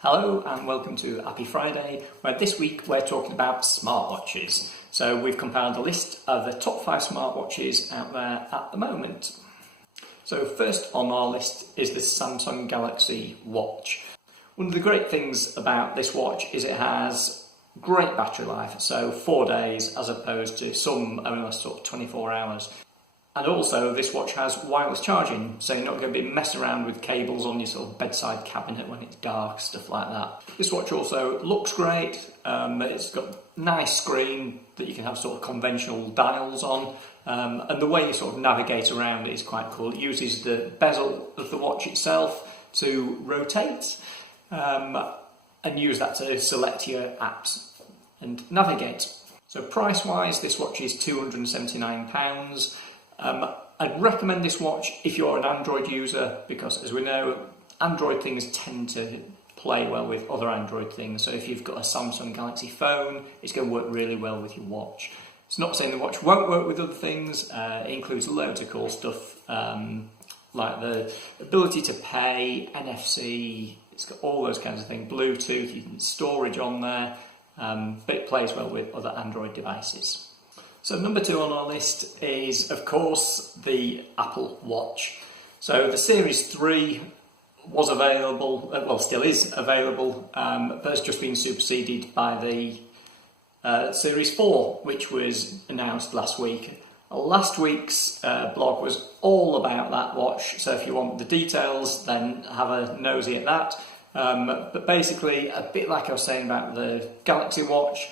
Hello and welcome to Happy Friday, where this week we're talking about smartwatches. So we've compiled a list of the top 5 smartwatches out there at the moment. So first on our list is the Samsung Galaxy Watch. One of the great things about this watch is it has great battery life, so 4 days as opposed to some only last sort of 24 hours. And also this watch has wireless charging, so you're not going to be messing around with cables on your sort of bedside cabinet when it's dark, stuff like that. This watch also looks great. It's got a nice screen that you can have sort of conventional dials on, and the way you sort of navigate around it is quite cool. It uses the bezel of the watch itself to rotate and use that to select your apps and navigate. So price wise, this watch is £279. I'd recommend this watch if you're an Android user, because as we know, Android things tend to play well with other Android things. So if you've got a Samsung Galaxy phone, it's going to work really well with your watch. It's not saying the watch won't work with other things. It includes loads of cool stuff like the ability to pay, NFC, it's got all those kinds of things, Bluetooth, you can storage on there, but it plays well with other Android devices. So number 2 on our list is, of course, the Apple Watch. So the Series 3 was available, well, still is available, but it's just been superseded by the Series 4, which was announced last week. Last week's blog was all about that watch, so if you want the details, then have a nosy at that. But basically, a bit like I was saying about the Galaxy Watch,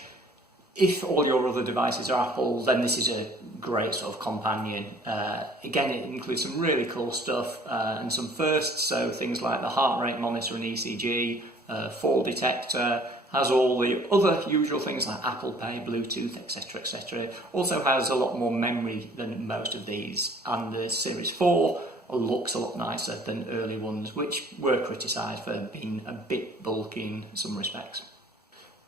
if all your other devices are Apple, then this is a great sort of companion. Again, it includes some really cool stuff and some firsts, so things like the heart rate monitor and ECG, fall detector, has all the other usual things like Apple Pay, Bluetooth, etc, etc. Also has a lot more memory than most of these, and the Series 4 looks a lot nicer than early ones, which were criticised for being a bit bulky in some respects.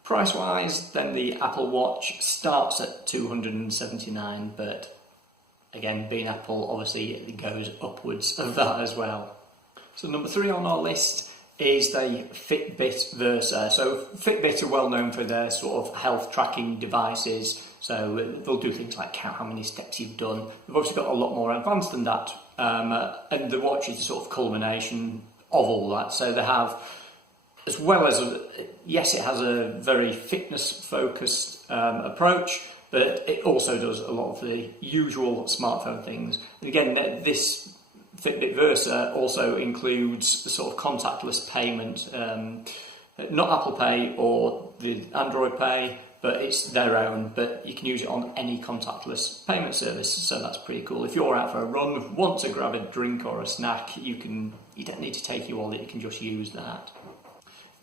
Price wise, then the Apple Watch starts at $279, but again, being Apple, obviously it goes upwards of that as well. So number 3 on our list is the Fitbit Versa. So Fitbit are well known for their sort of health tracking devices, so they'll do things like count how many steps you've done. They've obviously got a lot more advanced than that, and the watch is the sort of culmination of all that. So they have, as well as, yes, it has a very fitness-focused approach, but it also does a lot of the usual smartphone things. And again, this Fitbit Versa also includes the sort of contactless payment, not Apple Pay or the Android Pay, but it's their own, but you can use it on any contactless payment service, so that's pretty cool. If you're out for a run, want to grab a drink or a snack, you don't need to take your wallet, you can just use that.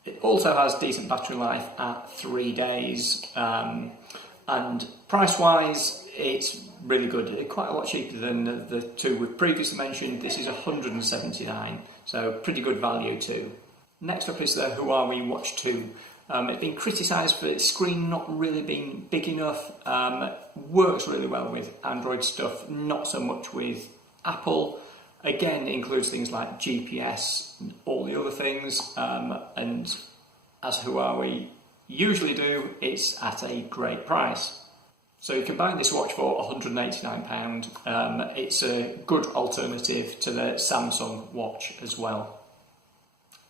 It also has decent battery life at 3 days, and price-wise, it's really good. It's quite a lot cheaper than the 2 we've previously mentioned. This is $179, so pretty good value too. Next up is the Huawei Watch 2. It's been criticised for its screen not really being big enough. Works really well with Android stuff, not so much with Apple. Again, includes things like GPS and all the other things, and as Huawei usually do, it's at a great price. So you can buy this watch for £189. It's a good alternative to the Samsung watch as well.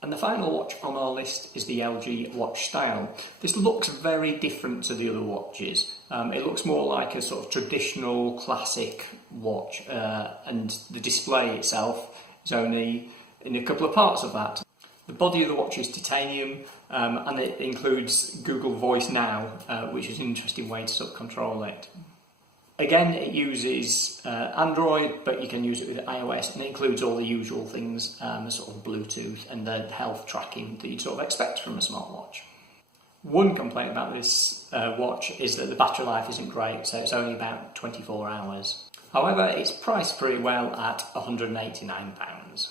And the final watch on our list is the LG Watch Style. This looks very different to the other watches. It looks more like a sort of traditional classic watch, and the display itself is only in a couple of parts of that. The body of the watch is titanium, and it includes Google Voice Now, which is an interesting way to sort of control it. Again, it uses Android, but you can use it with iOS, and it includes all the usual things, the sort of Bluetooth and the health tracking that you'd sort of expect from a smartwatch. One complaint about this watch is that the battery life isn't great, so it's only about 24 hours. However, it's priced pretty well at £189.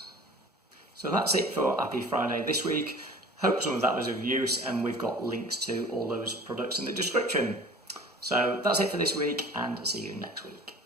So that's it for Happy Friday this week. Hope some of that was of use, and we've got links to all those products in the description. So that's it for this week, and see you next week.